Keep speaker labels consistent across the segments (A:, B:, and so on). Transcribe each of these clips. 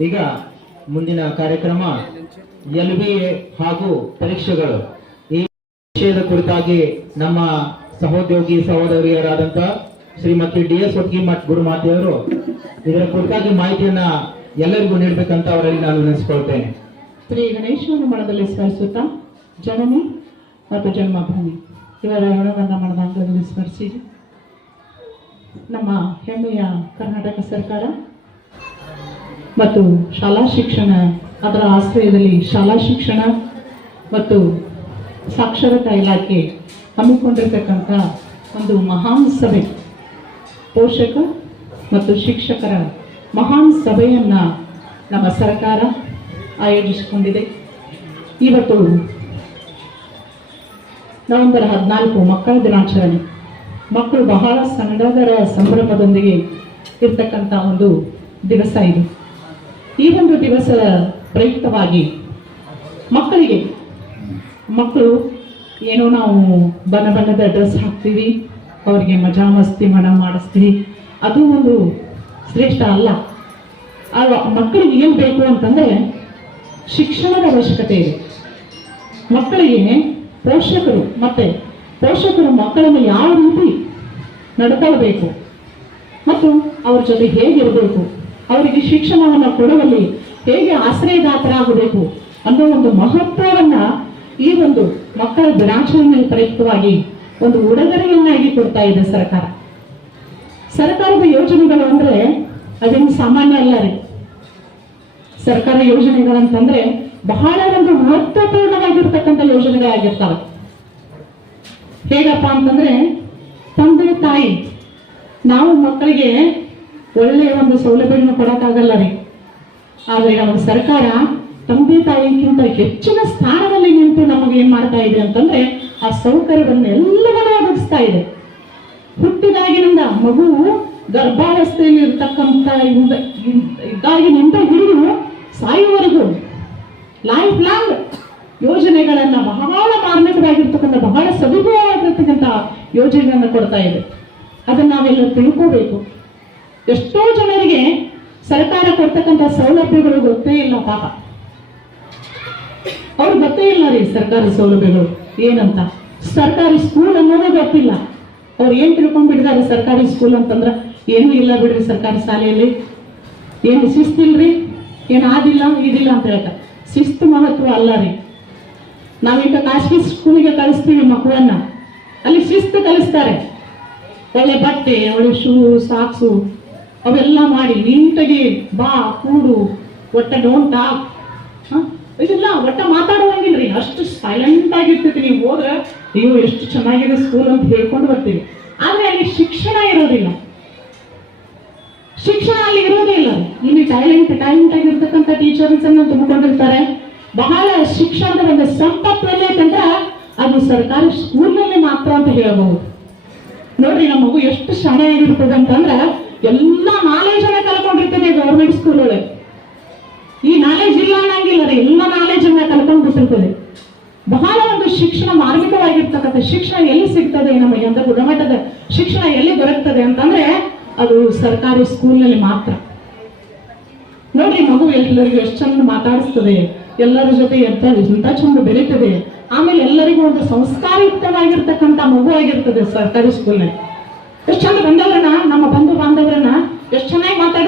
A: ಈಗ ಮುಂದಿನ ಕಾರ್ಯಕ್ರಮ ಎಲ್ ಬಿ ಎ ಹಾಗೂ ಪರೀಕ್ಷೆಗಳು. ಈ ವಿಷಯದ ಕುರಿತಾಗಿ ನಮ್ಮ ಸಹೋದ್ಯೋಗಿ ಸಹೋದರಿಯರಾದಂತ ಶ್ರೀಮತಿ ಡಿ ಎಸ್ ಒಟ್ಗಿಮಠ್ ಗುರುಮಾತೆಯವರು, ಇದರ ಕುರಿತಾಗಿ ಮಾಹಿತಿಯನ್ನ ಎಲ್ಲರಿಗೂ ನೀಡಬೇಕಂತ ಅವರಲ್ಲಿ ನಾನು ನೆನೆಸ್ಕೊಳ್ತೇನೆ.
B: ಶ್ರೀ ಗಣೇಶನ ಮಠದಲ್ಲಿ ಸ್ಮರಿಸುತ್ತಾ, ಜನನಿ ಮತ್ತು ಜನ್ಮಭೂಮಿ, ಇವರ ಋಣವನ್ನು ಮನದ ಅಂಗದಲ್ಲಿ ಸ್ಮರಿಸಿ ನಮ್ಮ ಹೆಮ್ಮೆಯ ಕರ್ನಾಟಕ ಸರ್ಕಾರ ಮತ್ತು ಶಾಲಾ ಶಿಕ್ಷಣ, ಅದರ ಆಶ್ರಯದಲ್ಲಿ ಶಾಲಾ ಶಿಕ್ಷಣ ಮತ್ತು ಸಾಕ್ಷರತಾ ಇಲಾಖೆ ಹಮ್ಮಿಕೊಂಡಿರ್ತಕ್ಕಂಥ ಒಂದು ಮಹಾನ್ ಸಭೆ. ಪೋಷಕ ಮತ್ತು ಶಿಕ್ಷಕರ ಮಹಾನ್ ಸಭೆಯನ್ನು ನಮ್ಮ ಸರ್ಕಾರ ಆಯೋಜಿಸಿಕೊಂಡಿದೆ. ಇವತ್ತು ನವೆಂಬರ್ ಹದಿನಾಲ್ಕು ಮಕ್ಕಳ ದಿನಾಚರಣೆ. ಮಕ್ಕಳು ಬಹಳ ಸಂಡದರ ಸಂಭ್ರಮದೊಂದಿಗೆ ಇರ್ತಕ್ಕಂಥ ಒಂದು ದಿವಸ ಇದು. ಈ ಒಂದು ದಿವಸ ಪ್ರಯುಕ್ತವಾಗಿ ಮಕ್ಕಳಿಗೆ, ಮಕ್ಕಳು ಏನೋ ನಾವು ಬಣ್ಣ ಬಣ್ಣದ ಡ್ರೆಸ್ ಹಾಕ್ತೀವಿ, ಅವರಿಗೆ ಮಜಾ ಮಸ್ತಿ ಮಣ ಮಾಡಿಸ್ತೀವಿ. ಅದು ಒಂದು ಶ್ರೇಷ್ಠ ಅಲ್ಲ. ಆ ಮಕ್ಕಳಿಗೆ ಏನು ಬೇಕು ಅಂತಂದರೆ ಶಿಕ್ಷಣದ ಅವಶ್ಯಕತೆ ಇದೆ. ಮಕ್ಕಳಿಗೆ ಪೋಷಕರು ಮತ್ತು ಪೋಷಕರು ಮಕ್ಕಳನ್ನು ಯಾವ ರೀತಿ ನಡ್ಕೊಳ್ಬೇಕು ಮತ್ತು ಅವ್ರ ಜೊತೆ ಹೇಗಿರಬೇಕು ಅವರಿಗೆ ಶಿಕ್ಷಣವನ್ನು ಕೊಡುವಲ್ಲಿ ಹೇಗೆ ಆಶ್ರಯದಾತರಾಗಬೇಕು ಅನ್ನೋ ಒಂದು ಮಹತ್ವವನ್ನ ಈ ಒಂದು ಮಕ್ಕಳ ದಿನಾಚರಣೆ ಪ್ರಯುಕ್ತವಾಗಿ ಒಂದು ಉಡುಗೊರೆಯನ್ನಾಗಿ ಕೊಡ್ತಾ ಇದೆ ಸರ್ಕಾರ. ಸರ್ಕಾರದ ಯೋಜನೆಗಳು ಅಂದ್ರೆ ಅದೇನು ಸಾಮಾನ್ಯ ಅಲ್ಲ ರೀ. ಸರ್ಕಾರ ಯೋಜನೆಗಳಂತಂದ್ರೆ ಬಹಳ ಒಂದು ಮಹತ್ವಪೂರ್ಣವಾಗಿರ್ತಕ್ಕಂಥ ಯೋಜನೆಗಳಾಗಿರ್ತಾವೆ ಹೇಗಪ್ಪ ಅಂತಂದ್ರೆ ತಂದೆ ತಾಯಿ, ನಾವು ಮಕ್ಕಳಿಗೆ ಒಳ್ಳೆಯ ಒಂದು ಸೌಲಭ್ಯವನ್ನು ಕೊಡೋಕ್ಕಾಗಲ್ಲ ರೀ ಆದರೆ ನಮ್ಮ ಸರ್ಕಾರ ತಂದೆ ತಾಯಿಗಿಂತ ಹೆಚ್ಚಿನ ಸ್ಥಾನದಲ್ಲಿ ನಿಂತು ನಮಗೆ ಏನ್ ಮಾಡ್ತಾ ಇದೆ ಅಂತಂದ್ರೆ ಆ ಸೌಕರ್ಯವನ್ನು ಎಲ್ಲವನ್ನೂ ಒದಗಿಸ್ತಾ ಇದೆ. ಹುಟ್ಟಿದಾಗಿನಿಂದ ಮಗು ಗರ್ಭಾವಸ್ಥೆಯಲ್ಲಿ ಇದ್ದಾಗಿ ಇದ್ದಾಗಿನಿಂದ ಹಿಡಿದು ಸಾಯುವವರೆಗೂ ಲೈಫ್ ಲಾಂಗ್ ಯೋಜನೆಗಳನ್ನ ಬಹಳ ಕಾರ್ಮಿಕರಾಗಿರ್ತಕ್ಕಂಥ ಬಹಳ ಸದುಪಯೋಗವಾಗಿರ್ತಕ್ಕಂಥ ಯೋಜನೆಗಳನ್ನ ಕೊಡ್ತಾ ಇದೆ. ಅದನ್ನ ನಾವೆಲ್ಲ ತಿಳ್ಕೋಬೇಕು. ಎಷ್ಟೋ ಜನರಿಗೆ ಸರ್ಕಾರ ಕೊಡ್ತಕ್ಕಂಥ ಸೌಲಭ್ಯಗಳು ಗೊತ್ತೇ ಇಲ್ಲ ಪಾಪ. ಅವ್ರು ಗೊತ್ತೇ ಇಲ್ಲ ರೀ ಸರ್ಕಾರಿ ಸೌಲಭ್ಯಗಳು ಏನಂತ. ಸರ್ಕಾರಿ ಸ್ಕೂಲ್ ಅನ್ನೋದೇ ಗೊತ್ತಿಲ್ಲ. ಅವ್ರು ಏನ್ ತಿಳ್ಕೊಂಡ್ಬಿಟ್ಟಿದ್ದಾರೆ ಸರ್ಕಾರಿ ಸ್ಕೂಲ್ ಅಂತಂದ್ರ? ಏನೂ ಇಲ್ಲ ಬಿಡ್ರಿ ಸರ್ಕಾರಿ ಶಾಲೆಯಲ್ಲಿ. ಏನು ಶಿಸ್ತಿಲ್ರಿ ಏನು ಆದಿಲ್ಲ, ಇದಿಲ್ಲ ಅಂತ ಹೇಳ್ತಾರೆ ಶಿಸ್ತು ಮಹತ್ವ ಅಲ್ಲ ರೀ. ನಾವೀಗ ಖಾಸಗಿ ಸ್ಕೂಲಿಗೆ ಕಳಿಸ್ತೀವಿ ಮಕ್ಕಳನ್ನ. ಅಲ್ಲಿ ಶಿಸ್ತು ಕಲಿಸ್ತಾರೆ. ಒಳ್ಳೆ ಬಟ್ಟೆ, ಒಳ್ಳೆ ಶೂ ಸಾಕ್ಸು ಅವೆಲ್ಲ ಮಾಡಿ ನೀಟಾಗಿ ಬಾ, ಕೂಡು, ಒಟ್ಟ ಡೋಂಟ್ ಟಾಕ್ ಇದೆಲ್ಲ ಒಟ್ಟ ಮಾತಾಡುವಂಗಿಲ್ರಿ. ಅಷ್ಟು ಸೈಲೆಂಟ್ ಆಗಿರ್ತೈತಿ ನೀವು ಹೋದ್ರೆ, ಅಯ್ಯೋ, ಎಷ್ಟು ಚೆನ್ನಾಗಿದೆ ಸ್ಕೂಲ್ ಅಂತ ಹೇಳ್ಕೊಂಡು ಬರ್ತೀವಿ. ಆದ್ರೆ ಅಲ್ಲಿ ಶಿಕ್ಷಣ ಇರೋದಿಲ್ಲ. ಶಿಕ್ಷಣ ಅಲ್ಲಿ ಇರೋದೇ ಇಲ್ಲ. ಇಲ್ಲಿ ಟ್ಯಾಲೆಂಟ್ ಟ್ಯಾಲೆಂಟ್ ಆಗಿರ್ತಕ್ಕಂಥ ಟೀಚರ್ಸ್ ಅನ್ನು ತುಂಬಿಕೊಂಡಿರ್ತಾರೆ. ಬಹಳ ಶಿಕ್ಷಣದ ಒಂದು ಸಂಪತ್ತು ಎಲ್ಲೈತಂದ್ರೆ ಅದು ಸರ್ಕಾರಿ ಸ್ಕೂಲ್ನಲ್ಲಿ ಮಾತ್ರ ಅಂತ ಹೇಳಬಹುದು. ನೋಡ್ರಿ, ನಮ್ಮ ಮಗು ಎಷ್ಟು ಶಾಣೆ ಆಗಿರ್ತದೆ ಅಂತಂದ್ರೆ ಎಲ್ಲ ನಾಲೆಜ್ ಅನ್ನ ಕಲ್ಕೊಂಡಿರ್ತದೆ ಗೌರ್ಮೆಂಟ್ ಸ್ಕೂಲ್ ಒಳಗೆ. ಈ ನಾಲೆಜ್ ಇಲ್ಲ ಅನ್ನಂಗಿಲ್ಲ ರೀ, ಎಲ್ಲ ನಾಲೆಜ್ ಅನ್ನ ಕಲ್ಕೊಂಡು ಬಿಟ್ಟಿರ್ತದೆ ಬಹಳ ಒಂದು ಶಿಕ್ಷಣ ಮಾರ್ಮಿಕವಾಗಿರ್ತಕ್ಕಂಥ ಶಿಕ್ಷಣ ಎಲ್ಲಿ ಸಿಗ್ತದೆ ನಮಗೆ ಅಂದ್ರೆ ಗುಣಮಟ್ಟದ ಶಿಕ್ಷಣ ಎಲ್ಲಿ ದೊರಕ್ತದೆ ಅಂತಂದ್ರೆ ಅದು ಸರ್ಕಾರಿ ಸ್ಕೂಲ್ನಲ್ಲಿ ಮಾತ್ರ. ನೋಡ್ರಿ, ಮಗು ಎಲ್ಲರಿಗೂ ಎಷ್ಟು ಚಂದ ಮಾತಾಡಿಸ್ತದೆ. ಎಲ್ಲರ ಜೊತೆ ಎಂತ ಎಂತ ಚಂದ ಬೆಳೀತದೆ. ಆಮೇಲೆ ಎಲ್ಲರಿಗೂ ಒಂದು ಸಂಸ್ಕಾರಯುಕ್ತವಾಗಿರ್ತಕ್ಕಂಥ ಮಗು ಆಗಿರ್ತದೆ ಸರ್ಕಾರಿ ಸ್ಕೂಲ್ನಲ್ಲಿ ಎಷ್ಟು ಚಂದ ಬಂದವ್ರನ್ನ ನಮ್ಮ ಬಂಧು ಬಾಂಧವರನ್ನ ಎಷ್ಟು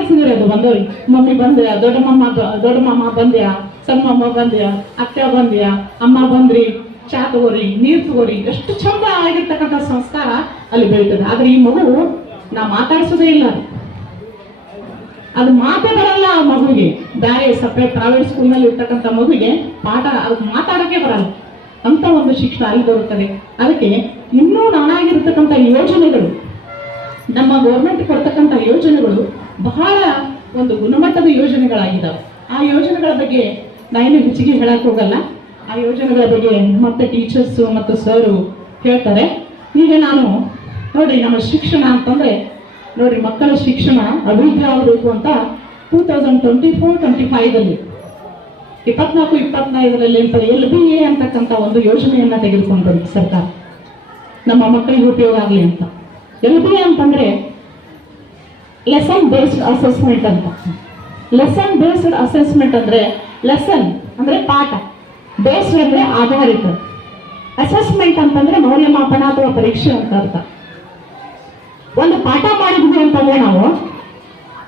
B: ಮಾತಾಡಿಸಿದ್ರಿ ಅದು ಬಂದವ್ರಿ. ಮಮ್ಮಿ ಬಂದ್ಯಾ? ದೊಡ್ಡ ಮಮ್ಮ ಬ- ದೊಡ್ಡ ಮಾಮ ಬಂದ್ಯಾ? ಸಣ್ಣ ಮಮ್ಮ ಬಂದ್ಯಾ? ಅಕ್ಕ ಬಂದ್ಯಾ? ಅಮ್ಮ ಬಂದ್ರಿ? ಚಾ ತಗೋರಿ, ನೀರ್ ತಗೋರಿ. ಎಷ್ಟು ಚಂದ ಆಗಿರ್ತಕ್ಕಂಥ ಸಂಸ್ಕಾರ ಅಲ್ಲಿ ಬೆಳೀತದೆ. ಆದ್ರೆ ಈ ಮಗು ನಾ ಮಾತಾಡ್ಸೋದೇ ಇಲ್ಲ. ಅದು ಮಾತೇ ಬರಲ್ಲ ಆ ಮಗುವಿಗೆ ಬೇರೆ ಸಪ್ರೇಟ್ ಪ್ರೈವೇಟ್ ಸ್ಕೂಲ್ನಲ್ಲಿ ಇರ್ತಕ್ಕಂಥ ಮಗುವಿಗೆ ಪಾಠ, ಅದು ಮಾತಾಡಕ್ಕೆ ಬರಲ್ಲ. ಅಂತ ಒಂದು ಶಿಕ್ಷಣ ಅಲ್ಲಿ ದೊರಕುತ್ತದೆ ಅದಕ್ಕೆ ಇನ್ನೂ ನಾನಾಗಿರ್ತಕ್ಕಂಥ ಯೋಜನೆಗಳು ನಮ್ಮ ಗೌರ್ಮೆಂಟ್ ಕೊಡ್ತಕ್ಕಂಥ ಯೋಜನೆಗಳು ಬಹಳ ಒಂದು ಗುಣಮಟ್ಟದ ಯೋಜನೆಗಳಾಗಿದ್ದಾವೆ ಆ ಯೋಜನೆಗಳ ಬಗ್ಗೆ ನಾನೇನು ಹೆಚ್ಚಿಗೆ ಹೇಳಕ್ ಹೋಗಲ್ಲ. ಆ ಯೋಜನೆಗಳ ಬಗ್ಗೆ ಮತ್ತೆ ಟೀಚರ್ಸ್ ಮತ್ತು ಸರು ಹೇಳ್ತಾರೆ. ಈಗ ನಾನು ನೋಡಿ ನಮ್ಮ ಶಿಕ್ಷಣ ಅಂತಂದ್ರೆ ನೋಡಿ ಮಕ್ಕಳ ಶಿಕ್ಷಣ, ಅಭಿವೃದ್ಧಿ ಆಗಬೇಕು ಅಂತ two thousand twenty four twenty ಫೈವ್ದಲ್ಲಿ ಇಪ್ಪತ್ನಾಲ್ಕು, ಇಪ್ಪತ್ನೈದರಲ್ಲಿ ಅಂತ ಎಲ್ ಬಿ ಎ ಅಂತಕ್ಕಂಥ ಒಂದು ಯೋಜನೆಯನ್ನ ತೆಗೆದುಕೊಂಡು ಸರ್ಕಾರ. ನಮ್ಮ ಮಕ್ಕಳಿಗೆ ಉಪಯೋಗ ಆಗಲಿ ಅಂತ. ಎಲ್ ಬಿ ಎ ಅಂತಂದ್ರೆ ಲೆಸನ್ ಬೇಸ್ಡ್ ಅಸೆಸ್ಮೆಂಟ್ ಅಂತ. ಲೆಸನ್ ಬೇಸ್ಡ್ ಅಸೆಸ್ಮೆಂಟ್ ಅಂದ್ರೆ ಲೆಸನ್ ಅಂದ್ರೆ ಪಾಠ. ಬೇಸ್ಡ್ ಅಂದ್ರೆ ಆಧಾರಿತ. ಅಸೆಸ್ಮೆಂಟ್ ಅಂತಂದ್ರೆ ಮೌಲ್ಯಮಾಪನ ಅಥವಾ ಪರೀಕ್ಷೆ ಅಂತ ಅರ್ಥ. ಒಂದು ಪಾಠ ಮಾಡಿದ್ವಿ ಅಂತಂದ್ರೆ ನಾವು,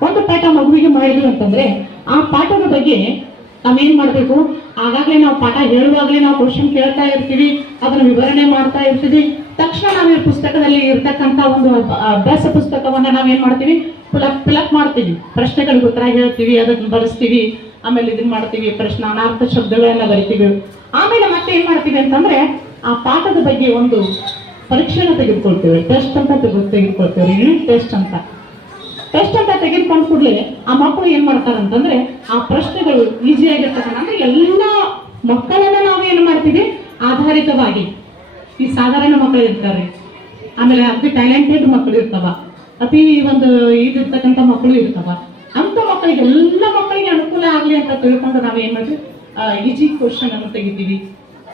B: ಒಂದು ಪಾಠ ಮಗುವಿಗೆ ಮಾಡಿದ್ವಿ ಅಂತಂದ್ರೆ ಆ ಪಾಠದ ಬಗ್ಗೆ ನಾವೇನ್ ಮಾಡ್ಬೇಕು? ಆಗಾಗ್ಲೇ ನಾವು ಪಾಠ ಹೇಳುವಾಗ್ಲೇ ನಾವು ಕ್ವಶನ್ ಕೇಳ್ತಾ ಇರ್ತೀವಿ, ಅದನ್ನ ವಿವರಣೆ ಮಾಡ್ತಾ ಇರ್ತೀವಿ. ತಕ್ಷಣ ನಾವು ಪುಸ್ತಕದಲ್ಲಿ ಇರ್ತಕ್ಕಂತ ಒಂದು ಅಭ್ಯಾಸ ಪುಸ್ತಕವನ್ನ ನಾವೇನು ಮಾಡ್ತೀವಿ? ಫಿಲಪ್ ಫಿಲಪ್ ಮಾಡ್ತೀವಿ. ಪ್ರಶ್ನೆಗಳಿಗೆ ಉತ್ತರ ಹೇಳ್ತೀವಿ, ಅದನ್ನ ಬರೆಸ್ತೀವಿ, ಆಮೇಲೆ ಇದನ್ನ ಮಾಡ್ತೀವಿ, ಪ್ರಶ್ನ ಅನಾರ್ಥ ಶಬ್ದಗಳನ್ನ ಬರಿತೀವಿ. ಆಮೇಲೆ ಮತ್ತೆ ಏನು ಮಾಡ್ತೀವಿ ಅಂತಂದ್ರೆ, ಆ ಪಾಠದ ಬಗ್ಗೆ ಒಂದು ಪರೀಕ್ಷೆನ ತೆಗೆದುಕೊಳ್ತೇವೆ. ಟೆಸ್ಟ್ ಅಂತ ತೆಗೆದು, ತೆಗೆದುಕೊಳ್ತೇವೆ. ಯೂನಿಟ್ ಟೆಸ್ಟ್ ಅಂತ. ಟೆಸ್ಟ್ ಅಂತ ತೆಗೆದುಕೊಂಡು ಕೂಡಲೇ ಆ ಮಕ್ಕಳು ಏನ್ ಮಾಡ್ತಾರೆ ಅಂತಂದ್ರೆ, ಆ ಪ್ರಶ್ನೆಗಳು ಈಸಿ ಆಗಿರ್ತಕ್ಕಂಥ ಎಲ್ಲ ಮಕ್ಕಳನ್ನ ನಾವು ಏನ್ ಮಾಡ್ತೀವಿ? ಆಧಾರಿತವಾಗಿ. ಈ ಸಾಧಾರಣ ಮಕ್ಕಳು ಇರ್ತಾರೆ. ಆಮೇಲೆ ಅತಿ ಟ್ಯಾಲೆಂಟೆಡ್ ಮಕ್ಕಳು ಇರ್ತಾವ. ಅತಿ ಒಂದು ಇದಿರ್ತಕ್ಕಂಥ ಮಕ್ಕಳು ಇರ್ತಾವ. ಅಂತ ಮಕ್ಕಳಿಗೆ ಎಲ್ಲ ಮಕ್ಕಳಿಗೆ ಅನುಕೂಲ ಆಗಲಿ ಅಂತ ತಿಳ್ಕೊಂಡು ನಾವು ಏನು ಮಾಡ್ತೀವಿ? ಈಜಿ ಕ್ವಶನ್ ಅನ್ನು ತೆಗಿತೀವಿ.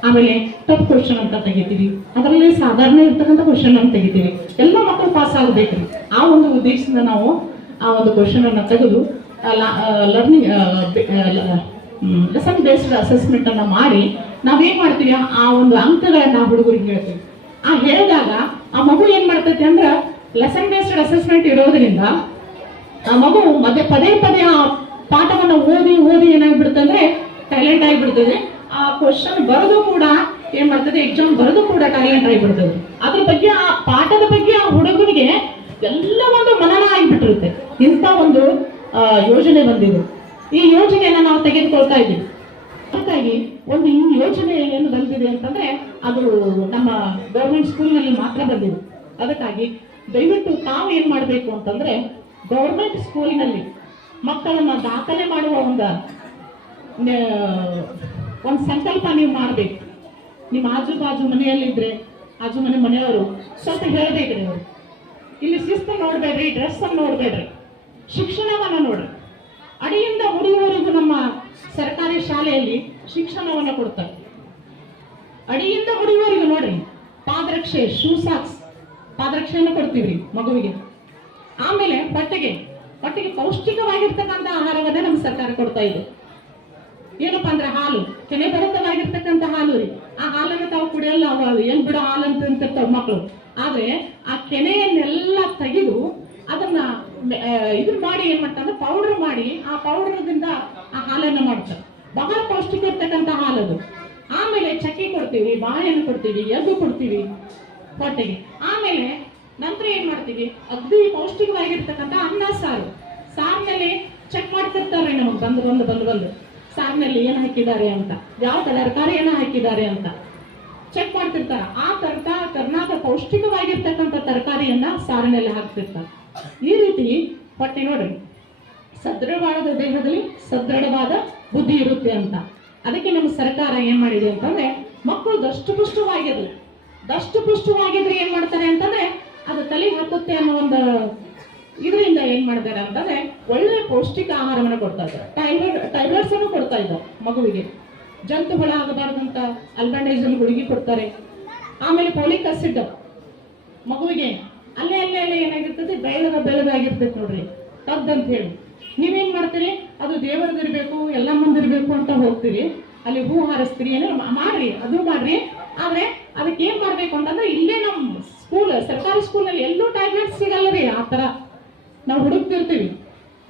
B: ಆಮೇಲೆ ಟಫ್ ಕ್ವಶನ್ ಅಂತ ತೆಗಿತೀವಿ. ಅದರಲ್ಲಿ ಸಾಧಾರಣ ಇರ್ತಕ್ಕಂಥ ಕ್ವಶನ್ ಅನ್ನು ತೆಗಿತೀವಿ. ಎಲ್ಲ ಮಕ್ಕಳು ಪಾಸ್ ಆಗಬೇಕು ಆ ಒಂದು ಉದ್ದೇಶದಿಂದ ನಾವು ಆ ಒಂದು ಕ್ವಶನ್ ಅನ್ನು ತೆಗೆದು ಲರ್ನಿಂಗ್ ಲೆಸನ್ ಬೇಸ್ಡ್ ಅಸೆಸ್ಮೆಂಟ್ ಅನ್ನು ಮಾಡಿ ನಾವೇನ್ ಮಾಡ್ತೀವಿ? ಆ ಒಂದು ಅಂಕಗಳನ್ನ ಹುಡುಗರಿಗೆ ಹೇಳ್ತೀವಿ. ಆ ಹೇಳಿದಾಗ ಆ ಮಗು ಏನ್ ಮಾಡ್ತೈತಿ ಅಂದ್ರ ಲೆಸನ್ ಬೇಸ್ಡ್ ಅಸೆಸ್ಮೆಂಟ್ ಇರೋದ್ರಿಂದ ಆ ಮಗು ಮತ್ತೆ ಪದೇ ಪದೇ ಆ ಪಾಠವನ್ನ ಓದಿ ಓದಿ ಏನಾಗ್ಬಿಡ್ತಂದ್ರೆ ಟ್ಯಾಲೆಂಟ್ ಆಗಿಬಿಡ್ತದೆ. ಆ ಕ್ವಶನ್ ಬರೆದು ಕೂಡ ಏನ್ ಮಾಡ್ತದೆ? ಎಕ್ಸಾಮ್ ಬರೆದು ಕೂಡ ಟ್ಯಾಲೆಂಟ್ ಆಗಿಬಿಡ್ತದೆ. ಅದ್ರ ಬಗ್ಗೆ ಆ ಪಾಠದ ಬಗ್ಗೆ ಆ ಹುಡುಗನಿಗೆ ಎಲ್ಲ ಒಂದು ಮನನ ಆಗಿಬಿಟ್ಟಿರುತ್ತೆ. ಇಂಥ ಒಂದು ಯೋಜನೆ ಬಂದಿದೆ. ಈ ಯೋಜನೆಯನ್ನ ನಾವು ತೆಗೆದುಕೊಳ್ತಾ ಇದ್ದೀವಿ. ಹಾಗಾಗಿ ಒಂದು ಈ ಯೋಜನೆ ಏನು ಬಂದಿದೆ ಅಂತಂದ್ರೆ ಅದು ನಮ್ಮ ಗೌರ್ಮೆಂಟ್ ಸ್ಕೂಲ್ನಲ್ಲಿ ಮಾತ್ರ ಬಂದಿದೆ. ಅದಕ್ಕಾಗಿ ದಯವಿಟ್ಟು ತಾವು ಏನ್ ಮಾಡಬೇಕು ಅಂತಂದ್ರೆ ಗೌರ್ಮೆಂಟ್ ಸ್ಕೂಲ್ನಲ್ಲಿ ಮಕ್ಕಳನ್ನ ದಾಖಲೆ ಮಾಡುವ ಒಂದು ಒಂದು ಸಂಕಲ್ಪ ನೀವು ಮಾಡಬೇಕು. ನಿಮ್ಮ ಆಜು ಬಾಜು ಮನೆಯಲ್ಲಿದ್ರೆ ಆಜು ಮನೆ ಮನೆಯವರು ಸ್ವಲ್ಪ ಹೇಳಬೇಕ್ರಿ ಅವರು ಇಲ್ಲಿ ಶಿಸ್ತು ನೋಡಬೇಡ್ರಿ ಡ್ರೆಸ್ ನೋಡ್ಬೇಡ್ರಿ. ಶಿಕ್ಷಣವನ್ನ ನೋಡ್ರಿ. ಅಡಿಯಿಂದ ಮುಡಿಯುವವರೆಗೂ ನಮ್ಮ ಸರ್ಕಾರಿ ಶಾಲೆಯಲ್ಲಿ ಶಿಕ್ಷಣವನ್ನ ಕೊಡ್ತಾರೆ. ಅಡಿಯಿಂದ ಹುಡುಗರಿಗೆ ನೋಡ್ರಿ, ಪಾದರಕ್ಷೆ ಶೂ ಸಾಕ್ಸ್ ಪಾದರಕ್ಷೆಯನ್ನು ಕೊಡ್ತೀವ್ರಿ ಮಗುವಿಗೆ. ಆಮೇಲೆ ಹೊಟ್ಟೆಗೆ ಹೊಟ್ಟೆಗೆ ಪೌಷ್ಟಿಕವಾಗಿರ್ತಕ್ಕಂಥ ಆಹಾರವನ್ನ ನಮ್ಮ ಸರ್ಕಾರ ಕೊಡ್ತಾ ಇದೆ. ಏನಪ್ಪಾ ಅಂದ್ರೆ ಹಾಲು ಕೆನೆ ಭರಿತವಾಗಿರ್ತಕ್ಕಂಥ ಹಾಲು ರೀ. ಆ ಹಾಲನ್ನು ತಾವು ಕುಡಿಯಲ್ಲ ಏನ್ ಬಿಡೋ ಹಾಲು ಅಂತ ಅಂತಿರ್ತಾವ ಮಕ್ಕಳು ಆದ್ರೆ ಆ ಕೆನೆಯನ್ನೆಲ್ಲ ತೆಗೆದು ಅದನ್ನ ಇದ್ರ ಮಾಡಿ ಏನ್ ಮಾಡ್ತಾರೆ? ಪೌಡರ್ ಮಾಡಿ, ಆ ಪೌಡರ್ದಿಂದ ಆ ಹಾಲನ್ನು ಮಾಡ್ತಾರೆ. ಬಹಳ ಪೌಷ್ಟಿಕ ಇರ್ತಕ್ಕಂಥ ಹಾಲದು. ಆಮೇಲೆ ಚಕ್ಕಿ ಕೊಡ್ತೀವಿ, ಬಾಳೆಹಣ್ಣು ಕೊಡ್ತೀವಿ ಎದ್ದು ಕೊಡ್ತೀವಿ ಹೊಟ್ಟೆಗೆ. ಆಮೇಲೆ ನಂತರ ಏನ್ ಮಾಡ್ತೀವಿ? ಅಗ್ದಿ ಪೌಷ್ಟಿಕವಾಗಿರ್ತಕ್ಕಂಥ ಅನ್ನ, ಸಾರು. ಸಾರಿನಲ್ಲಿ ಚೆಕ್ ಮಾಡ್ತಿರ್ತಾರೆ ನಮಗೆ, ಬಂದು ಬಂದು ಬಂದು ಬಂದು. ಸಾರಿನಲ್ಲಿ ಏನು ಹಾಕಿದ್ದಾರೆ ಅಂತ. ಯಾವ ತರಕಾರಿ ಏನ ಹಾಕಿದ್ದಾರೆ ಅಂತ. ಚೆಕ್ ಮಾಡ್ತಿರ್ತಾರೆ. ಆ ತರ್ಕ, ಕರ್ನಾಟಕ ಪೌಷ್ಟಿಕವಾಗಿರ್ತಕ್ಕಂಥ ತರಕಾರಿಯನ್ನ ಸಾರಿನಲ್ಲಿ ಹಾಕ್ತಿರ್ತಾರೆ. ಈ ರೀತಿ ಹೊಟ್ಟೆ ನೋಡ್ರಿ. ಸದೃಢವಾದ ದೇಹದಲ್ಲಿ ಸದೃಢವಾದ ಬುದ್ಧಿ ಇರುತ್ತೆ ಅಂತ. ಅದಕ್ಕೆ ನಮ್ಮ ಸರ್ಕಾರ ಏನ್ ಮಾಡಿದೆ ಅಂತಂದ್ರೆ, ಮಕ್ಕಳು ದಷ್ಟಪುಷ್ಟವಾಗಿರ್ಲಿ ದಷ್ಟಪುಷ್ಟವಾಗಿದ್ರೆ ಏನ್ ಮಾಡ್ತಾರೆ ಅಂತಂದ್ರೆ, ಅದು ತಲೆ ಹತ್ತುತ್ತೆ ಅನ್ನೋ ಒಂದು ಇದರಿಂದ ಏನ್ ಮಾಡ್ತಾರೆ ಅಂತಂದ್ರೆ, ಒಳ್ಳೆ ಪೌಷ್ಟಿಕ ಆಹಾರವನ್ನು ಕೊಡ್ತಾ ಇದ್ದಾರೆ. ಟೈಲರ್ ಟೈಲರ್ಸ್ ಅನ್ನು ಕೊಡ್ತಾ ಇದ್ದಾರೆ ಮಗುವಿಗೆ. ಜಂತುಗಳ ಆಗಬಾರ್ದಂತ ಅಲ್ಬಂಡೈಸಲ್ ಹುಡುಗಿ ಕೊಡ್ತಾರೆ. ಆಮೇಲೆ ಪೋಲಿಕ್ ಆಸಿಡ್ ಮಗುವಿಗೆ ಅಲ್ಲೇ ಅಲ್ಲೇ ಅಲ್ಲೇ ಏನಾಗಿರ್ತದೆ? ಬೆಳೆದ ಬೆಳೆದಾಗಿರ್ತೈತೆ ನೋಡ್ರಿ. ತದ್ದಂತ ಹೇಳಿ. ನೀವೇನ್ ಮಾಡ್ತೀರಿ? ಅದು ದೇವರದಿರ್ಬೇಕು ಎಲ್ಲ ಮುಂದಿರ್ಬೇಕು ಅಂತ ಹೋಗ್ತೀರಿ. ಅಲ್ಲಿ ಹೂ ಹಾರಿಸ್ತೀರಿ, ಏನೋ ಮಾಡ್ರಿ, ಅದು ಮಾಡ್ರಿ. ಆದ್ರೆ ಅದಕ್ಕೆ ಏನ್ ಮಾಡ್ಬೇಕು ಅಂತಂದ್ರೆ ಇಲ್ಲೇ ನಮ್ ಸ್ಕೂಲ್ ಸರ್ಕಾರಿ ಸ್ಕೂಲ್ನಲ್ಲಿ ಎಲ್ಲೂ ಟ್ಯಾಬ್ಲೆಟ್ಸ್ ಸಿಗಲ್ಲ ರೀ, ಆ ನಾವು ಹುಡುಕ್ತಿರ್ತೀವಿ.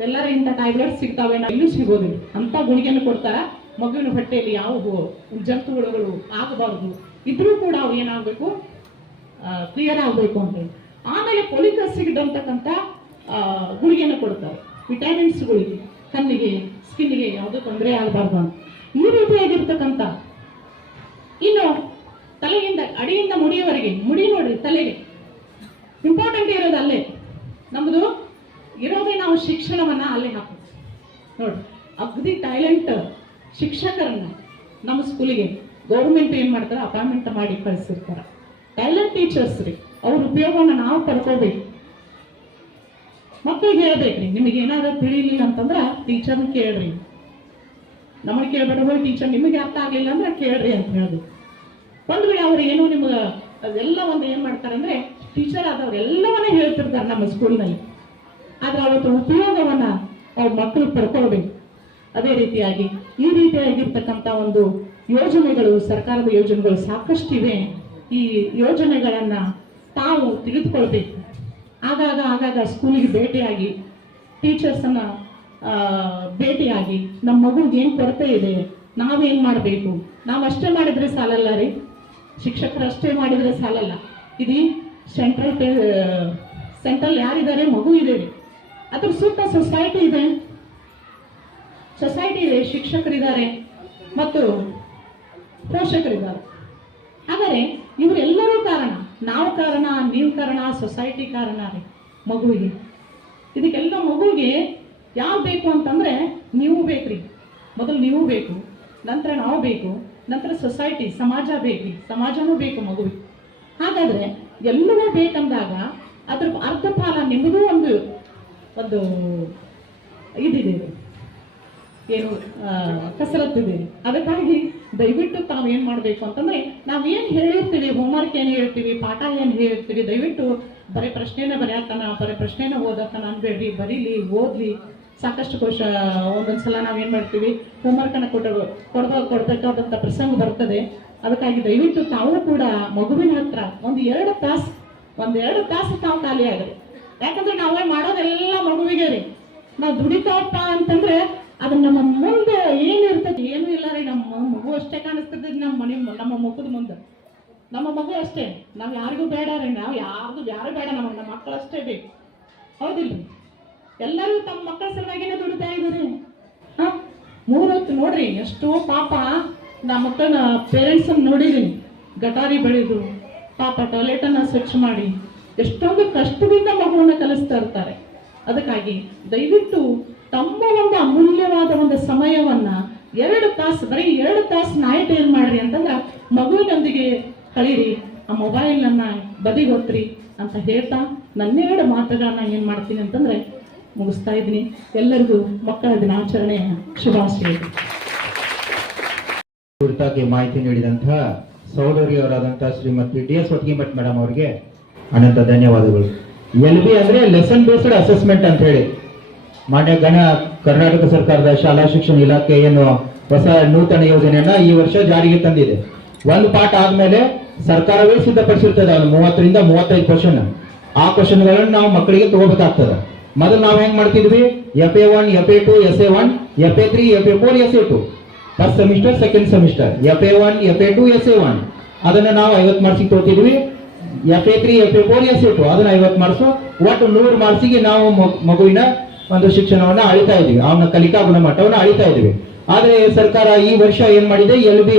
B: ಎಲ್ಲರ ಇಂಥ ಟ್ಯಾಬ್ಲೆಟ್ಸ್ ಸಿಗ್ತಾವೆ, ನಾವು ಇಲ್ಲೂ ಸಿಗೋದು ಅಂತ ಗುಳಿಗೆಯನ್ನು ಕೊಡ್ತಾರ. ಮಗುವಿನ ಹೊಟ್ಟೆಯಲ್ಲಿ ಯಾವ ಜಂತುಹುಳುಗಳು ಆಗಬಾರ್ದು. ಇದ್ರೂ ಕೂಡ ಅವು ಏನಾಗಬೇಕು ಕ್ಲಿಯರ್ ಆಗಬೇಕು ಅಂತ ಹೇಳಿ. ಆಮೇಲೆ ಪೊಲಿಕಸ್ ಸಿಗದಂತಕ್ಕಂಥ ಗುಳಿಗೆಯನ್ನು ಕೊಡ್ತಾರೆ. ವಿಟಮಿನ್ಸ್ ಗುಳಿಗೆ ಕಣ್ಣಿಗೆ ಸ್ಕಿನ್ಗೆ ಯಾವುದೂ ತೊಂದರೆ ಆಗಬಾರ್ದು ಅಂತ. ಈ ರೀತಿಯಾಗಿರ್ತಕ್ಕಂಥ ಇನ್ನು ತಲೆಯಿಂದ, ಅಡಿಯಿಂದ ಮುಡಿಯವರೆಗೆ ಮುಡಿ ನೋಡ್ರಿ ತಲೆಗೆ. ಇಂಪಾರ್ಟೆಂಟ್ ಇರೋದು ಅಲ್ಲೇ. ನಮ್ಮದು ಇರೋದೇ ನಾವು ಶಿಕ್ಷಣವನ್ನ ಅಲ್ಲೇ ಹಾಕೋದು. ನೋಡ್ರಿ, ಅಗ್ದಿ ಟ್ಯಾಲೆಂಟ್ ಶಿಕ್ಷಕರನ್ನ ನಮ್ಮ ಸ್ಕೂಲಿಗೆ ಗೌರ್ಮೆಂಟ್ ಏನು ಮಾಡ್ತಾರೆ ಅಪಾಯಿಂಟ್ಮೆಂಟ್ ಮಾಡಿ ಕಳಿಸಿರ್ತಾರ. ಟ್ಯಾಲೆಂಟ್ ಟೀಚರ್ಸ್ ರೀ, ಅವ್ರ ಉಪಯೋಗವನ್ನು ನಾವು ಪಡ್ಕೋಬೇಕು. ಮಕ್ಕಳಿಗೆ ಹೇಳ್ಬೇಕ್ರಿ, ನಿಮಗೆ ಏನಾದ್ರು ತಿಳಿಲಿಲ್ಲ ಅಂತಂದ್ರ ಟೀಚರ್ನ ಕೇಳ್ರಿ. ನಮಗೆ ಕೇಳ್ಬೇಡ ಹೋಗಿ ಟೀಚರ್ ನಿಮಗೆ ಅರ್ಥ ಆಗಲಿಲ್ಲ ಅಂದ್ರೆ ಕೇಳ್ರಿ ಅಂತ ಹೇಳುದು. ಒಂದ್ ವೇಳೆ ಅವ್ರು ಏನು ನಿಮ್ಗೆ ಅದೆಲ್ಲ ಒಂದು ಏನ್ ಮಾಡ್ತಾರೆ ಅಂದ್ರೆ ಟೀಚರ್ ಆದವ್ರು ಎಲ್ಲವನ್ನ ಹೇಳ್ತಿರ್ತಾರೆ ನಮ್ಮ ಸ್ಕೂಲ್ನಲ್ಲಿ ಆದ್ರೆ ಅವತ್ತು ಉಪಯೋಗವನ್ನ ಅವ್ರ ಮಕ್ಕಳು ಪಡ್ಕೊಳ್ಬೇಕು. ಅದೇ ರೀತಿಯಾಗಿ, ಈ ರೀತಿಯಾಗಿರ್ತಕ್ಕಂಥ ಒಂದು ಯೋಜನೆಗಳು, ಸರ್ಕಾರದ ಯೋಜನೆಗಳು ಸಾಕಷ್ಟಿವೆ. ಈ ಯೋಜನೆಗಳನ್ನ ತಾವು ತಿಳಿದುಕೊಳ್ಬೇಕು ಆಗಾಗ ಆಗಾಗ ಸ್ಕೂಲಿಗೆ ಭೇಟಿಯಾಗಿ ಟೀಚರ್ಸನ್ನ ಭೇಟಿಯಾಗಿ ನಮ್ಮ ಮಗುಗೆ ಏನು ಕೊರತೆ ಇದೆ, ನಾವೇನು ಮಾಡಬೇಕು? ನಾವು ಅಷ್ಟೇ ಮಾಡಿದ್ರೆ ಸಾಲಲ್ಲ ರೀ. ಶಿಕ್ಷಕರು ಅಷ್ಟೇ ಮಾಡಿದ್ರೆ ಸಾಲಲ್ಲ. ಇದು ಸೆಂಟ್ರಲ್ ಸೆಂಟ್ರಲ್ ಯಾರಿದ್ದಾರೆ, ಮಗು ಇದೆ ರೀ. ಅದ್ರ ಸುತ್ತ ಸೊಸೈಟಿ ಇದೆ. ಸೊಸೈಟಿ ಇದೆ, ಶಿಕ್ಷಕರಿದ್ದಾರೆ ಮತ್ತು ಪೋಷಕರಿದ್ದಾರೆ. ಆದರೆ, ಇವರೆಲ್ಲರೂ ಕಾರಣ. ನಾವು ಕಾರಣ, ನೀವು ಕಾರಣ ಸೊಸೈಟಿ ಕಾರಣ ರೀ, ಮಗುವಿಗೆ. ಇದಕ್ಕೆಲ್ಲ ಮಗುವಿಗೆ ಯಾವ ಬೇಕು ಅಂತಂದರೆ ನೀವು ಬೇಕ್ರಿ ಮೊದಲು ನೀವು ಬೇಕು, ನಂತರ ನಾವು ಬೇಕು, ನಂತರ ಸೊಸೈಟಿ ಸಮಾಜ ಬೇಕು ಸಮಾಜನೂ ಬೇಕು ಮಗುವಿಗೆ. ಹಾಗಾದ್ರೆ ಎಲ್ಲವೂ ಬೇಕಂದಾಗ ಅದ್ರ ಅರ್ಧ ಪಾಲ ನಿಮ್ಮದು ಒಂದು ಒಂದು ಇದಿದೆ. ಏನು ಕಸರತ್ತು ಕಸರತ್ತಿದೆ ಅದಕ್ಕಾಗಿ ದಯವಿಟ್ಟು ತಾವು ಏನು ಮಾಡಬೇಕು ಅಂತಂದ್ರೆ, ನಾವು ಏನು ಹೇಳಿರ್ತೀವಿ ಹೋಮ್ವರ್ಕ್ ಏನು ಹೇಳ್ತೀವಿ, ಪಾಠ ಏನು ಹೇಳಿರ್ತೀವಿ ದಯವಿಟ್ಟು ಬರೀ ಪ್ರಶ್ನೆನ ಬರೆಯತ್ತಾನ, ಬರೀ ಪ್ರಶ್ನೆನ ಓದತ್ತಾನ ಅನ್ಬೇಡ್ರಿ, ಬರೀಲಿ, ಓದ್ಲಿ. ಸಾಕಷ್ಟು ಕೋಶ, ಒಂದೊಂದ್ಸಲ ನಾವು ಏನು ಮಾಡ್ತೀವಿ ಹೋಮ್ವರ್ಕನ್ನು ಕೊಡ ಕೊಡ್ಬ ಕೊಡಬೇಕಾದಂಥ ಪ್ರಸಂಗ ಬರ್ತದೆ. ಅದಕ್ಕಾಗಿ ದಯವಿಟ್ಟು ತಾವು ಕೂಡ ಮಗುವಿನ ಹತ್ರ ಒಂದು ಎರಡು ತಾಸು, ಒಂದು ಎರಡು ತಾಸು ತಾವು ಖಾಲಿ ಆಗಲಿ ಯಾಕಂದ್ರೆ ನಾವೇ ಮಾಡೋದೆಲ್ಲ ಮಗುವಿಗೆ ರೀ. ನಾವು ದುಡಿತಾವಪ್ಪ ಅಂತಂದ್ರೆ ಅದು ನಮ್ಮ ಮುಂದೆ ಏನಿರ್ತದೆ ಏನು ಇಲ್ಲ ರೀ, ನಮ್ಮ ಮಗು ಅಷ್ಟೇ ಕಾಣಿಸ್ತದೆ ನಮ್ಮ ಮನೆ ನಮ್ಮ ಮುಖದ ಮುಂದೆ. ನಮ್ಮ ಮಗು ಅಷ್ಟೇ, ನಾವು ಯಾರಿಗೂ ಬೇಡ ರೀ, ನಾವು ಯಾರ್ದು, ಯಾರು ಬೇಡ, ನಮ್ಮ ನಮ್ಮ ಮಕ್ಕಳು ಅಷ್ಟೇ ಬೇಕು. ಹೌದಿಲ್ಲ ಎಲ್ಲರೂ ತಮ್ಮ ಮಕ್ಕಳ ಸಲುವಾಗಿನೇ ದುಡಿತಾ ಇದ್ದಾರೆ. ಹಾ? ಮೂರೊತ್ತು ನೋಡ್ರಿ, ಎಷ್ಟೋ ಪಾಪ ನಮ್ಮ ಮಕ್ಕಳನ್ನ ಪೇರೆಂಟ್ಸ್ ನೋಡಿದೀನಿ ಗಟಾರಿ ಬೆಳೆದು, ಪಾಪ ಟಾಯ್ಲೆಟನ್ನು ಸ್ವಚ್ಛ ಮಾಡಿ, ಎಷ್ಟೊಂದು ಕಷ್ಟದಿಂದ ಮಗುವನ್ನ ಕಲಿಸ್ತಾ ಇರ್ತಾರೆ. ಅದಕ್ಕಾಗಿ ದಯವಿಟ್ಟು ತಮ್ಮ ಒಂದು ಅಮೂಲ್ಯವಾದ ಒಂದು ಸಮಯವನ್ನ ಎರಡು ತಾಸು, ಬರೀ ಎರಡು ತಾಸು ನೈಟ್ ಏನ್ ಮಾಡ್ರಿ ಅಂತಂದ್ರ ಮಗುವಿನೊಂದಿಗೆ ಕಳೀರಿ, ಆ ಮೊಬೈಲ್ ಮೊಬೈಲನ್ನ ಬದಿಗೊತ್ರಿ ಅಂತ ಹೇಳ್ತಾ ನನ್ನೆರಡು ಮಾತುಗಳನ್ನ ಏನ್ ಮಾಡ್ತೀನಿ ಅಂತಂದ್ರೆ ಮುಗಿಸ್ತಾ ಇದ್ದೀನಿ. ಎಲ್ಲರಿಗೂ ಮಕ್ಕಳ ದಿನಾಚರಣೆಯ ಶುಭಾಶಯಗಳು
A: ಕುರಿತಾಗಿ ಮಾಹಿತಿ ನೀಡಿದಂತಹ ಸೌಲರಿಯವರಾದಂತಹ Shrimati D S Otgimath madam ಅವರಿಗೆ ಅನಂತ ಧನ್ಯವಾದಗಳು. ಎಲ್ ಬಿ ಅಂದ್ರೆ ಲೆಸನ್ ಬೇಸ್ಡ್ ಅಸೆಸ್ಮೆಂಟ್ ಅಂತ ಹೇಳಿ. ಮಾನ್ಯ ಗಣ ಕರ್ನಾಟಕ ಸರ್ಕಾರದ ಶಾಲಾ ಶಿಕ್ಷಣ ಇಲಾಖೆ ಏನು ಹೊಸ ನೂತನ ಯೋಜನೆಯನ್ನ ಈ ವರ್ಷ ಜಾರಿಗೆ ತಂದಿದೆ. ಒಂದು ಪಾಠ ಆದ್ಮೇಲೆ ಸರ್ಕಾರವೇ ಸಿದ್ಧಪಡಿಸಿರ್ತದೆ ಒಂದು ಮೂವತ್ತರಿಂದ ಮೂವತ್ತೈದು ಕ್ವಶನ್. ಆ ಕ್ವಶನ್ಗಳನ್ನು ನಾವು ಮಕ್ಕಳಿಗೆ ತಗೋಬೇಕಾಗ್ತದೆ. ಮೊದಲು ನಾವು ಹೆಂಗ್ ಮಾಡ್ತಿದ್ವಿ? F A one F A two S A one F A three F A four S A two first semester second semester F A one F A two S A one ಅದನ್ನ ನಾವು ಐವತ್ತು ಮಾರ್ಕ್ಸಿಗೆ ತಗೋತಿದ್ವಿ. F A three F A four S A two ಅದನ್ನ ಐವತ್ತು marks ಒಟ್ಟು ನೂರು ಮಾರ್ಕ್ಸಿಗೆ ನಾವು ಮಗುವಿನ ಒಂದು ಶಿಕ್ಷಣವನ್ನ ಅಳಿತಾ ಇದೀವಿ. ಅವನ ಕಲಿಕಾ ಗುಣಮಟ್ಟವನ್ನು ಅಳಿತಾ ಇದೀವಿ. ಆದ್ರೆ ಸರ್ಕಾರ ಈ ವರ್ಷ ಏನ್ ಮಾಡಿದೆ? L B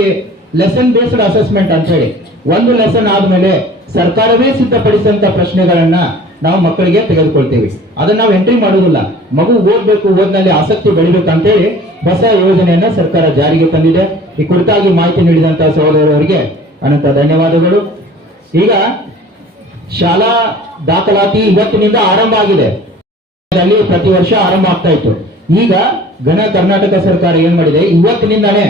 A: lesson based assessment ಅಂತ ಹೇಳಿ. ಒಂದು ಲೆಸನ್ ಆದ್ಮೇಲೆ ಸರ್ಕಾರವೇ ಸಿದ್ಧಪಡಿಸಿದಂತ ಪ್ರಶ್ನೆಗಳನ್ನ ನಾವು ಮಕ್ಕಳಿಗೆ ತೆಗೆದುಕೊಳ್ತೀವಿ. ಅದನ್ನ ನಾವು ಎಂಟ್ರಿ ಮಾಡುವುದಿಲ್ಲ. ಮಗು ಓದ್ಬೇಕು, ಓದ್ನಲ್ಲಿ ಆಸಕ್ತಿ ಬೆಳಿಬೇಕು ಅಂತೇಳಿ ಹೊಸ ಯೋಜನೆಯನ್ನ ಸರ್ಕಾರ ಜಾರಿಗೆ ತಂದಿದೆ. ಈ ಕುರಿತಾಗಿ ಮಾಹಿತಿ ನೀಡಿದಂತ ಸಹೋದರರಿಗೆ ಅನಂತ ಧನ್ಯವಾದಗಳು. ಈಗ ಶಾಲಾ ದಾಖಲಾತಿ ಇವತ್ತಿನಿಂದ ಆರಂಭ ಆಗಿದೆ. ಪ್ರತಿ ವರ್ಷ ಆರಂಭ ಆಗ್ತಾ ಇತ್ತು. ಈಗ ಘನ ಕರ್ನಾಟಕ ಸರ್ಕಾರ ಏನ್ ಮಾಡಿದೆ? ಇವತ್ತಿನಿಂದಾನೇ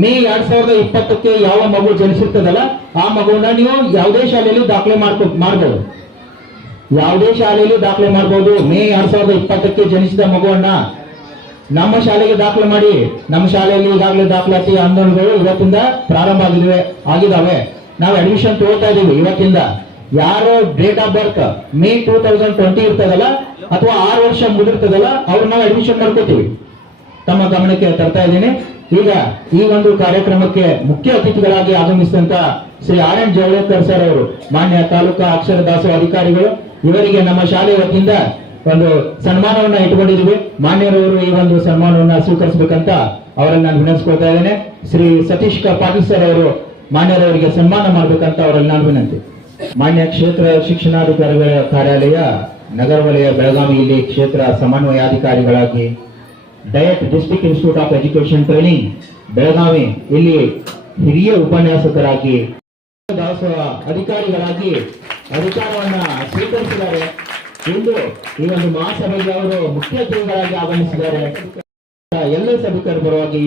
A: ಮೇ ಎರಡ್ ಸಾವಿರದ ಇಪ್ಪತ್ತಕ್ಕೆ ಯಾವ ಮಗು ಜನಿಸಿರ್ತದಲ್ಲ, ಆ ಮಗುವನ್ನ ನೀವು ಯಾವುದೇ ಶಾಲೆಯಲ್ಲಿ ದಾಖಲೆ ಮಾಡ್ಕೊ, ಮಾಡ್ಬೋದು. ಯಾವುದೇ ಶಾಲೆಯಲ್ಲಿ ದಾಖಲೆ ಮಾಡಬಹುದು ಮೇ ಎರಡ್ ಸಾವಿರದ ಇಪ್ಪತ್ತಕ್ಕೆ ಜನಿಸಿದ ಮಗುವನ್ನ ನಮ್ಮ ಶಾಲೆಗೆ ದಾಖಲೆ ಮಾಡಿ. ನಮ್ಮ ಶಾಲೆಯಲ್ಲಿ ಈಗಾಗಲೇ ದಾಖಲಾತಿ ಆಂದೋಲನಗಳು ಇವತ್ತಿಂದ ಪ್ರಾರಂಭ ಆಗಿವೆ ಆಗಿದಾವೆ ನಾವು ಅಡ್ಮಿಷನ್ ತಗೋತಾ ಇದೀವಿ ಇವತ್ತಿಂದ. ಯಾರು date of birth May two thousand twenty ಇರ್ತದಲ್ಲ, ಅಥವಾ ಆರು ವರ್ಷ ಮುಗಿರ್ತದಲ್ಲ ಅವ್ರು ನಾವು ಅಡ್ಮಿಷನ್ ಮಾಡ್ಕೋತೀವಿ. ತಮ್ಮ ಗಮನಕ್ಕೆ ತರ್ತಾ ಇದ್ದೀನಿ. ಈಗ ಈ ಒಂದು ಕಾರ್ಯಕ್ರಮಕ್ಕೆ ಮುಖ್ಯ ಅತಿಥಿಗಳಾಗಿ ಆಗಮಿಸಿದಂತ Shri R N Jawalekar sir ಅವರು, ಮಾನ್ಯ ತಾಲೂಕಾ ಅಕ್ಷರ ದಾಸೋಹ ಅಧಿಕಾರಿಗಳು, ಇವರಿಗೆ ನಮ್ಮ ಶಾಲೆ ವತಿಯಿಂದ ಒಂದು ಸನ್ಮಾನವನ್ನ ಇಟ್ಕೊಂಡಿದ್ದೀವಿ ಮಾನ್ಯರವರು ಈ ಒಂದು ಸನ್ಮಾನವನ್ನ ಸ್ವೀಕರಿಸಬೇಕಂತ ಅವರನ್ನು ನಾನು ವಿನಂತಿಸ್ಕೊಳ್ತಾ ಇದ್ದೇನೆ. ಶ್ರೀ ಸತೀಶ್ ಕ ಪಾಟೀಲ್ ಸರ್ ಅವರು ಮಾನ್ಯರವರಿಗೆ ಸನ್ಮಾನ ಮಾಡಬೇಕಂತ ಅವರಲ್ಲಿ ನಾನು ವಿನಂತಿ. ಮಾನ್ಯ ಕ್ಷೇತ್ರ ಶಿಕ್ಷಣಾಧಿಕಾರಿಗಳ ಕಾರ್ಯಾಲಯ, ನಗರ ವಲಯ ಬೆಳಗಾವಿಯಲ್ಲಿ ಕ್ಷೇತ್ರ ಸಮನ್ವಯಾಧಿಕಾರಿಗಳಾಗಿ DIET district institute of education training, Belagavi ಇಲ್ಲಿ ಹಿರಿಯ ಉಪನ್ಯಾಸಕರಾಗಿ ದಾಸೋಹ ಅಧಿಕಾರಿಗಳಾಗಿ ಅಧಿಕಾರವನ್ನ ಸ್ವೀಕರಿಸಿದ್ದಾರೆ. ಇಂದು ಈ ಒಂದು ಮಹಾಸಭೆಗೆ ಅವರು ಮುಖ್ಯ ಅತಿಥಿಗಳಾಗಿ ಆಗಮಿಸಿದ್ದಾರೆ. ಎಲ್ಲ ಸಭಿಕರ ಪರವಾಗಿ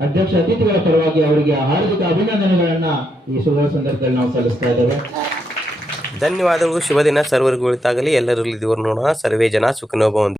A: ಅಧ್ಯಕ್ಷ ಅತಿಥಿಗಳ ಪರವಾಗಿ ಅವರಿಗೆ ಹಾರ್ದಿಕ ಅಭಿನಂದನೆಗಳನ್ನ ಈ ಶುಭ ಸಂದರ್ಭದಲ್ಲಿ ನಾವು ಸಲ್ಲಿಸ್ತಾ ಇದ್ದೇವೆ.
C: ಧನ್ಯವಾದಗಳು. ಶುಭ ದಿನ ಸರ್ವರಿಗೂ ಉಳಿತಾಗಲಿ. ಎಲ್ಲರಲ್ಲಿ ದೇವರು ನೋಡೋಣ. ಸರ್ವೇ ಜನ ಸುಖನೋಭವಂತು